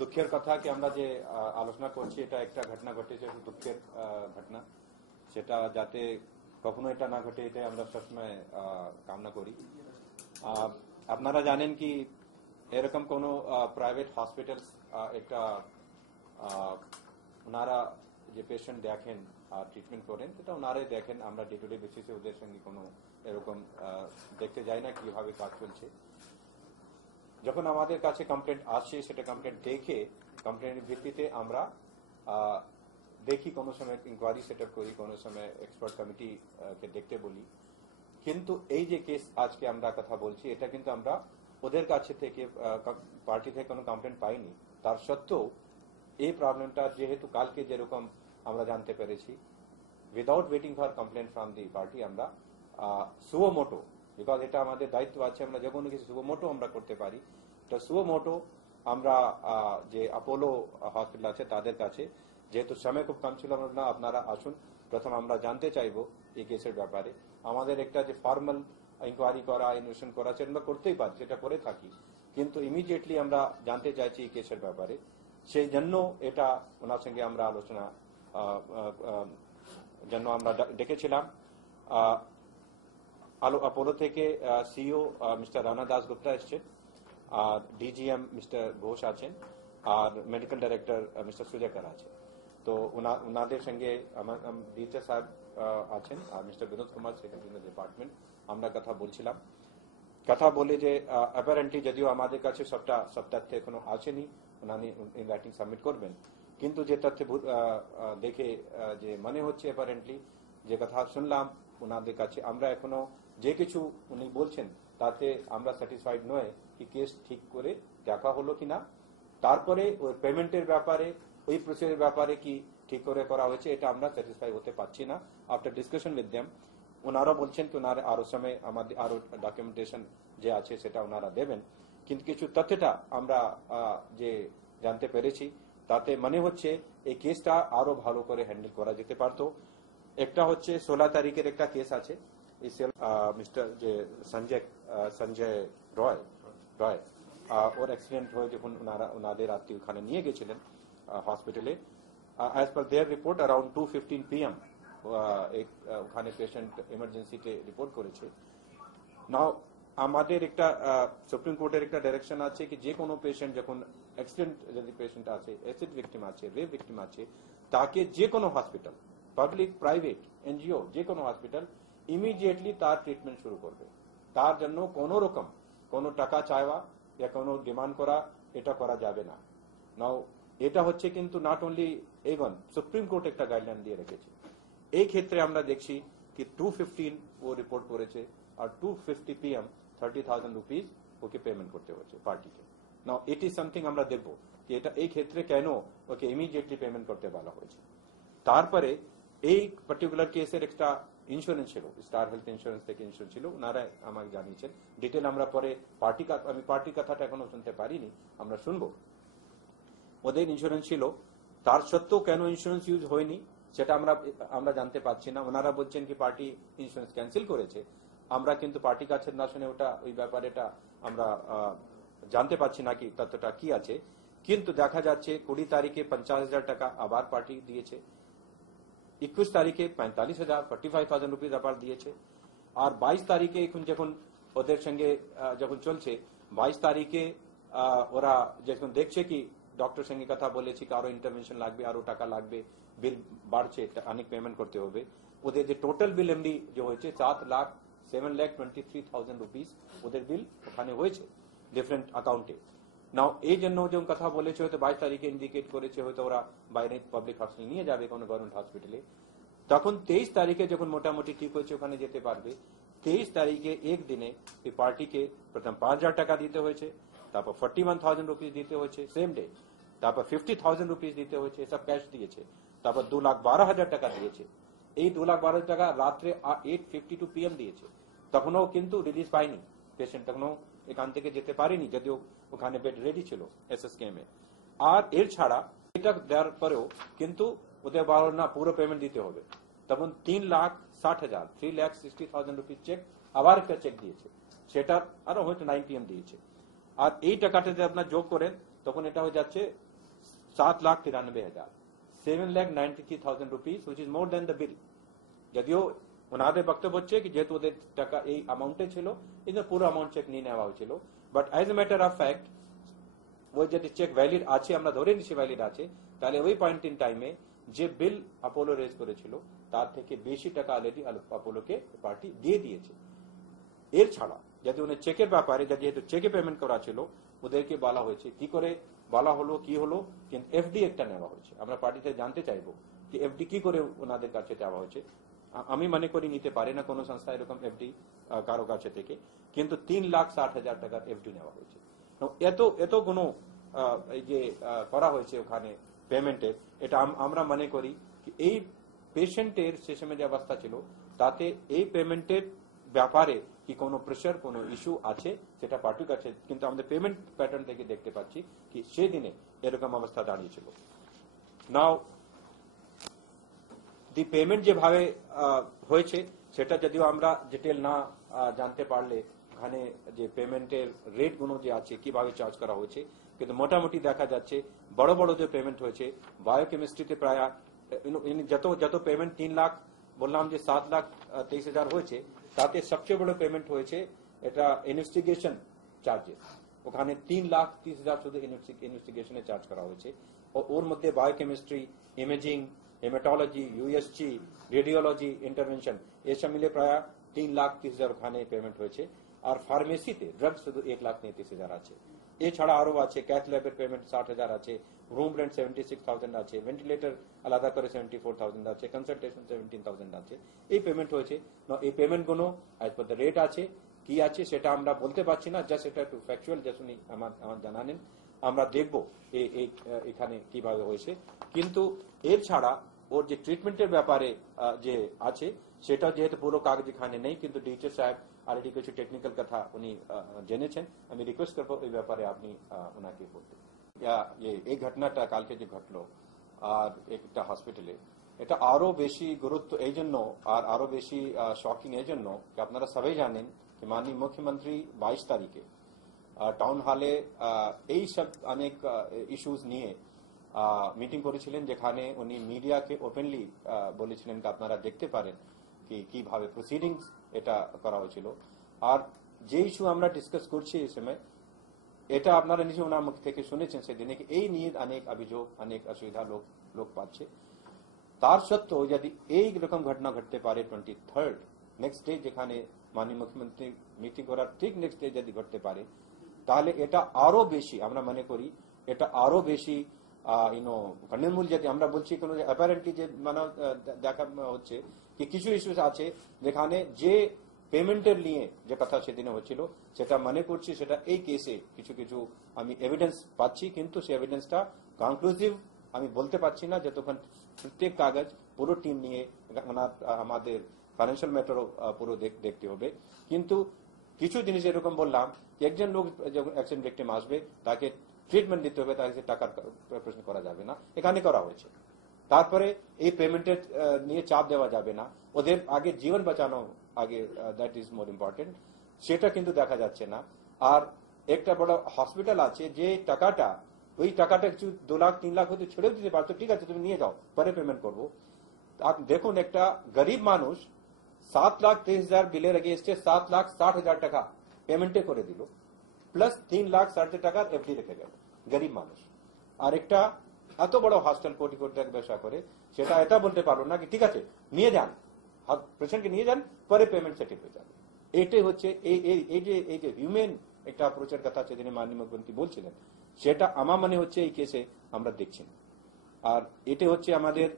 দুঃখের কথা কি আমরা যে আলোচনা করছি এটা একটা ঘটনা ঘটেছে, দুঃখের ঘটনা, সেটা যাতে কখনো এটা না ঘটে এটাই আমরা সবসময় কামনা করি। আপনারা জানেন কি এরকম কোন প্রাইভেট হসপিটাল একটা ওনারা যে পেশেন্ট দেখেন আর ট্রিটমেন্ট করেন সেটা ওনারাই দেখেন, আমরা ডে টু ডে বেসিসে ওদের সঙ্গে কোনো এরকম দেখতে যাই না কিভাবে কাজ চলছে। যখন আমাদের কাছে কমপ্লেন্ট আসে সেটা কমপ্লেন্ট দেখে কমপ্লেন্টের ভিত্তিতে আমরা দেখি, কোনো সময় ইনকোয়ারি সেট আপ করি, কোনো সময় এক্সপার্ট কমিটিকে দেখতে বলি। কিন্তু এই যে কেস আজকে আমরা কথা বলছি এটা কিন্তু আমরা ওদের কাছে থেকে পার্টি থেকে কোনো কমপ্লেন্ট পাইনি। তার সত্ত্বেও এই প্রবলেমটা যেহেতু কালকে যেরকম আমরা জানতে পেরেছি, without waiting for complaint from the party আমরা সুও মোটো, বিকজ এটা আমাদের দায়িত্ব আছে, আমরা যে কোনো কিছু সুও মোটো আমরা করতে পারি। তো সুও মোটো আমরা যে অ্যাপোলো হসপিটাল আছে তাদের কাছে, যেহেতু সময় খুব কম ছিল, না আপনারা আসুন, প্রথম আমরা জানতে চাইবো এই কেসের ব্যাপারে। আমাদের একটা যে ফর্মাল ইনকোয়ারি করা, ইনভেস্টিগেশন করা সেটা আমরা করতেই পারি, সেটা করে থাকি, কিন্তু ইমিডিয়েটলি আমরা জানতে চাইছি এই কেসের ব্যাপারে। সেই জন্য এটা ওনার সঙ্গে আমরা আলোচনা জন্য আমরা ডেকেছিলাম। অ্যাপোলো থেকে সিইও মিস্টার রানা দাস গুপ্তা এসছেন, আর ডিজিএম মিস্টার ঘোষ আছেন, আর মেডিকেল ডাইরেক্টর মিস্টার সুজাকর আছেন। তো ওনাদের সঙ্গে ডিজিএস সাহেব আছেন আর mister Binod Kumar secretary department. আমরা কথা বলছিলাম, কথা বলে যে অ্যাপারেন্টলি যদিও আমাদের কাছে সব তথ্য এখনো আসেনি, উনি ইন রাইটিং সাবমিট করবেন, কিন্তু যে তথ্য দেখে যে মনে হচ্ছে অ্যাপারেন্টলি যে কথা শুনলাম ওনাদের কাছে, আমরা এখনো যে কিছু উনি বলছেন তাতে আমরা স্যাটিসফাইড নয় কি কেস ঠিক করে দেখা হলো কিনা। তারপরে ওই পেমেন্টের ব্যাপারে, ওই প্রসেসের ব্যাপারে কি ঠিক করে করা হয়েছে এটা আমরা স্যাটিসফাই হতে পারছি না। আফটার ডিসকাশন উইথ দেম ওনারা বলছেন কি ওনারা আরো সময় আমাদের আরো ডকুমেন্টেশন যে আছে সেটা ওনারা দেবেন, কিন্তু কিছু তথ্যটা আমরা যে জানতে পেরেছি তাতে মনে হচ্ছে এই কেসটা আরো ভালো করে হ্যান্ডেল করা যেতে পারতো। একটা হচ্ছে 16 তারিখের একটা কেস আছে, মিস্টার যে সঞ্জয় রয় ওর অ্যাক্সিডেন্ট হয়ে যখন ওনাদের আত্মীয় ওখানে নিয়ে গেছিলেন হসপিটালে, অ্যাজ পার দেয়ার রিপোর্ট অ্যারাউন্ড 2:15 PM ওখানে পেশেন্ট এমার্জেন্সিতে রিপোর্ট করেছে। নাও আমাদের একটা সুপ্রিম কোর্টের একটা ডাইরেকশন আছে কি যে কোনো পেশেন্ট যখন অ্যাক্সিডেন্ট যদি পেশেন্ট আছে, অ্যাসিড ভিকটিম আছে, রেপ ভিকটিম আছে, তাকে যে কোনো হসপিটাল, পাবলিক প্রাইভেট এনজিও যে কোনো হসপিটাল ইমিডিয়েটলি তার ট্রিটমেন্ট শুরু করবে। তার জন্য কোনো রকম কোনো টাকা চাইবা या কোনো ডিমান্ড করা এটা করা যাবে না। নাও এটা হচ্ছে কিন্তু নট অনলি এগন, সুপ্রিম কোর্ট একটা গাইডলাইন দিয়ে রেখেছে। এই ক্ষেত্রে আমরা দেখছি কি 2:15 ও রিপোর্ট করেছে আর 2:50 PM 30,000 রুপিস ওকে পেমেন্ট করতে হচ্ছে পার্টিকে। নাও ইট ইজ সামথিং আমরা দেখবো যে এটা এই ক্ষেত্রে কেন ওকে ইমিডিয়েটলি পেমেন্ট করতে বলা হয়েছে। তারপরে এই পার্টিকুলার কেসের একটা ইন্স্যুরেন্স ছিল, স্টার হেলথ ইন্স্যুরেন্স থেকে ইন্স্যুরেন্স ছিল, ওনারা আমাকে জানিয়েছেন। ডিটেল আমরা পরে আমি পার্টির কথাটা এখনো শুনতে পারিনি, আমরা শুনবো। ওদের ইন্স্যুরেন্স ছিল, তার সত্ত্বেও কেন ইন্স্যুরেন্স ইউজ হয়নি সেটা আমরা জানতে পারছি না। ওনারা বলছেন কি পার্টি ইন্স্যুরেন্স ক্যান্সেল করেছে, আমরা কিন্তু পার্টি কাছে না শুনে ওটা ওই ব্যাপারেটা আমরা জানতে পারছি না কি তথ্যটা কি আছে। কিন্তু দেখা যাচ্ছে 20 তারিখে 50,000 টাকা আবার পার্টি দিয়েছে, 21 তারিখে 45,000 45,000 রুপিস আবার দিয়েছে, আর 22 তারিখে এখন যখন ওদের সঙ্গে যখন চলছে 22 তারিখে ওরা যখন দেখছে কি ডক্টর সঙ্গে কথা বলেছি আরো ইন্টারভেনশন লাগবে, আরো টাকা লাগবে, বিল বাড়ছে, অনেক পেমেন্ট করতে হবে, ওদের যে টোটাল বিল এমডি যে হয়েছে 7,23,000 রুপিস ওদের বিল ওখানে হয়েছে ডিফারেন্ট অ্যাকাউন্টে। নাও এই জন্য যখন কথা বলেছে হয়তো 22 তারিখে ইন্ডিকেট করেছে হয়তো ওরা বাইরে পাবলিক হসপিটাল নিয়ে যাবে কোনো গভর্নমেন্ট হসপিটালে, তখন 23 তারিখে যখন মোটামুটি ঠিক হয়েছে ওখানে যেতে পারবে। 23 তারিখে এক দিনে এই পার্টিকে প্রথম 5,000 টাকা দিতে হয়েছে, তারপর 41,000 রুপিস দিতে হয়েছে সেম ডে, তারপর 50,000 রুপিস দিতে হয়েছে, সব ক্যাশ দিয়েছে, তারপর 2,12,000 টাকা দিয়েছে। এই 2,12,000 টাকা রাত্রে 8:52 PM দিয়েছে, তখনও কিন্তু রিলিজ পায়নি পেশেন্ট, তখনও এখান থেকে যেতে পারেনি যদিও ওখানে বেড রেডি ছিল SSKM এ। আর এর ছাড়া এটা দেওয়ার পরেও কিন্তু ওদের বলার না পুরো পেমেন্ট দিতে হবে, তখন 3,60,000 3,60,000 রুপিস চেক আবার একটা চেক দিয়েছে, সেটা আরো হয়তো 9 PM দিয়েছে। আর এই টাকাটা যদি আপনার যোগ করেন তখন এটা হয়ে যাচ্ছে 7,93,000 7,93,000 rupees, which is more than the bill. যদিও ওনাদের বক্তব্য হচ্ছে কি যেহেতু ওদের টাকা এই অ্যামাউন্টে ছিল, এই পুরো অ্যামাউন্ট চেক নিয়ে নেওয়া হয়েছিল, but as a matter of fact ওই যদি চেক ভ্যালিড আছে, আমরা ধরে নিচ্ছি ভ্যালিড আছে, তাহলে ওই পয়েন্ট ইন টাইমে যে বিল অ্যাপোলো রেজ করেছিল তার থেকে বেশি টাকা অলরেডি অ্যাপোলোকে পার্টি দিয়ে দিয়েছে। এর ছাড়া যদি উনি চেকের ব্যাপারে যেহেতু চেকে পেমেন্ট করা ছিল, ওদেরকে বলা হয়েছে কি করে বলা হলো কি হলো, কিন্তু এফডি একটা নেওয়া হয়েছে। আমরা পার্টিতে জানতে চাইবো যে এফডি কি করে ওনাদের কাছে দেওয়া হয়েছে। আমি মনে করি নিতে পারে না কোনো সংস্থা এরকম এফডি কারো কাছে থেকে, কিন্তু 3,60,000 টাকার এফডি নেওয়া হয়েছে। এত কোনো এই যে করা হয়েছে ওখানে পেমেন্টের, এটা আমরা মনে করি কি এই পেশেন্টের সে সময় যে অবস্থা ছিল তাতে এই পেমেন্টের ব্যাপারে কি কোনো প্রেশার কোনো ইস্যু আছে সেটা পার্টির কাছে, কিন্তু আমাদের পেমেন্ট প্যাটার্ন থেকে দেখতে পাচ্ছি কি সেদিনে এরকম অবস্থা দাঁড়িয়েছিল। নাও দি পেমেন্ট যেভাবে হয়েছে সেটা যদিও আমরা ডিটেল না জানতে পারলে ওখানে যে পেমেন্টের রেট গুলো যে আছে কিভাবে চার্জ করা হয়েছে, কিন্তু মোটামুটি দেখা যাচ্ছে বড় বড় যে পেমেন্ট হয়েছে বায়োকেমিস্ট্রিতে প্রায় যত পেমেন্ট 3 লাখ বললাম যে 7,23,000 হয়েছে, তাতে সবচেয়ে বড় পেমেন্ট হয়েছে এটা ইনভেস্টিগেশন চার্জেস, ওখানে 3,30,000 শুধু ইনভেস্টিগেশনে চার্জ করা হয়েছে। ওর মধ্যে biochemistry, imaging, haematology, USG, radiology, intervention এসব মিলে প্রায় 3,30,000 ওখানে পেমেন্ট হয়েছে। আর ফার্মেসিতে ড্রাগ শুধু 1,33,000 আছে। এছাড়া আরো আছে ক্যাথ ল্যাবের পেমেন্ট 60,000 আছে, রুম রেন্ট 76,000 আছে, ভেন্টিলেটর আলাদা করে 74,000 আছে, কনসালটেশন 17,000 আছে। এই পেমেন্ট হয়েছে। এই পেমেন্ট গুলো অ্যাজ পার দ্য রেট আছে কি আছে সেটা আমরা বলতে পারছি না, জাস্ট এটা একটু ফ্যাকচুয়াল জাস্ট উনি আমার জানানেন, আমরা দেখব এখানে কিভাবে হয়েছে। কিন্তু এর ছাড়া ওর যে ট্রিটমেন্টের ব্যাপারে যে আছে সেটা যেহেতু পুরো কাগজ এখানে নেই, কিন্তু ডিএচএস সাহেব অলরেডি কিছু টেকনিক্যাল কথা উনি জেনেছেন। আমি রিকোয়েস্ট করবো এই ব্যাপারে আপনি ওনাকে বলতে। এই ঘটনাটা কালকে যে ঘটলো আর একটা হসপিটালে, এটা আরো বেশি গুরুত্ব এই জন্য আর আরো বেশি শকিং এই জন্য আপনারা সবাই জানেন যে মাননীয় মুখ্যমন্ত্রী 22 তারিখে টাউন হলে এই সব অনেক ইস্যুস নিয়ে মিটিং করেছিলেন, যেখানে উনি মিডিয়াকে ওপেনলি বলেছিলেন যে আপনারা দেখতে পারেন কি কিভাবে প্রসিডিংস এটা করা হয়েছিল। আর যে ইস্যু আমরা ডিসকাস করছি এই সময়, এটা আপনারা নিজে ওনার মুখ থেকে শুনেছেন সেদিনে কি এই নিয়ে অনেক অভিযোগ অনেক অসুবিধা লোক পাচ্ছে। তার সত্ত্বেও যদি এই রকম ঘটনা ঘটতে পারে 23rd নেক্সট ডে, যেখানে মাননীয় মুখ্যমন্ত্রী মিটিং করার ঠিক নেক্সট ডে যদি ঘটতে পারে, তাহলে এটা আরো বেশি আমরা মনে করি এটা আরো বেশি কন্ডেমবল। যদি আমরা বলছি কোনো অ্যাপারেন্টলি যে মানে দেখা হচ্ছে কি কিছু ইস্যুস আছে যেখানে যে পেমেন্টের নিয়ে যে কথা সেদিনে হচ্ছিল, সেটা মনে করছি সেটা এই কেসে কিছু কিছু আমি এভিডেন্স পাচ্ছি, কিন্তু সেই এভিডেন্সটা কনক্লুসিভ আমি বলতে পারছি না যতক্ষণ প্রত্যেক কাগজ পুরো টিম নিয়ে আমাদের ফাইন্যান্সিয়াল ম্যাটারও পুরো দেখতে হবে। কিন্তু কিছু জিনিস এরকম বললাম যে একজন লোক যখন অ্যাক্সিডেন্ট ভিকটিম আসবে তাকে ট্রিটমেন্ট দিতে হবে, তাকে টাকার প্রশ্ন করা যাবে না, এখানে করা হয়েছে। তারপরে এই পেমেন্টের নিয়ে চাপ দেওয়া যাবে না, ওদের আগে জীবন বাঁচানো আগে, দ্যাট ইজ মোর ইম্পর্টেন্ট, সেটা কিন্তু দেখা যাচ্ছে না। আর একটা বড় হসপিটাল আছে যে টাকাটা ওই টাকাটা কিছু 2 লাখ 3 লাখ হতে ছেড়েও দিতে পারতো, ঠিক আছে তুমি নিয়ে যাও পরে পেমেন্ট করবো। দেখুন একটা গরিব মানুষ 7,23,000 বিলের এগেইনস্টে 7,60,000 টাকা পেমেন্টে করে দিল, প্লাস 3,60,000 টাকার এফডি রেখে গেল গরিব মানুষ। আর একটা এত বড় হসপিটাল কোটি কোটি টাকা ব্যবসা করে সেটা এটা বলতে পারলো না কি ঠিক আছে নিয়ে যান, পেশেন্টকে নিয়ে যান পরে পেমেন্ট সেটেল হয়ে যাবে। এটাই হচ্ছে এই যে হিউম্যান একটা অ্যাপ্রোচের কথা সেদিন মাননীয় মুখ্যমন্ত্রী বলছিলেন, সেটা আমার মনে হচ্ছে এই কেসে আমরা দেখছি। আর এটা হচ্ছে আমাদের